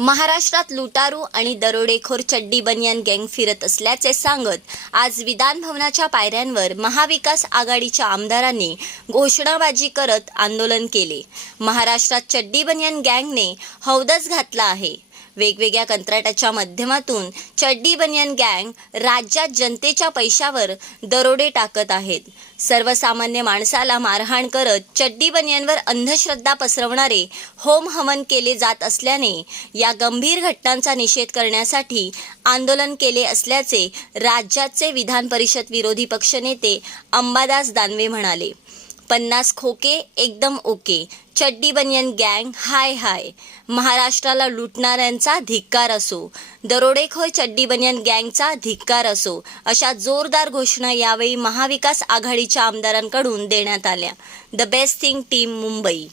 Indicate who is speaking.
Speaker 1: महाराष्ट्रात लुटारू आणि दरोडेखोर चड्डी बनियान गँग फिरत असल्याचे सांगत आज विधान भवनाच्या पायऱ्यांवर महाविकास आघाडीच्या आमदारांनी घोषणाबाजी करत आंदोलन केले. महाराष्ट्रात चड्डी बनियान गँगने हौदच घातला आहे. वेगवेगळ्या कंत्राटाच्या माध्यमातून चड्डी बनियन गँग राज्यात जनतेच्या पैशावर दरोडे टाकत आहेत. सर्वसामान्य माणसाला मारहाण करत चड्डी बनियनवर अंधश्रद्धा पसरवणारे होम हवन केले जात असल्याने या गंभीर घटनांचा निषेध करण्यासाठी आंदोलन केले असल्याचे राज्याचे विधान परिषद विरोधी पक्षनेते अंबादास दानवे म्हणाले. पन्नास खोके एकदम ओके. चड्डी बनियन गँग हाय हाय. महाराष्ट्राला लुटणाऱ्यांचा धिक्कार असो. दरोडेखोर चड्डी बनियन गँगचा धिक्कार असो. अशा जोरदार घोषणा यावेळी महाविकास आघाडीच्या आमदारांकडून देण्यात आल्या. The best thing team Mumbai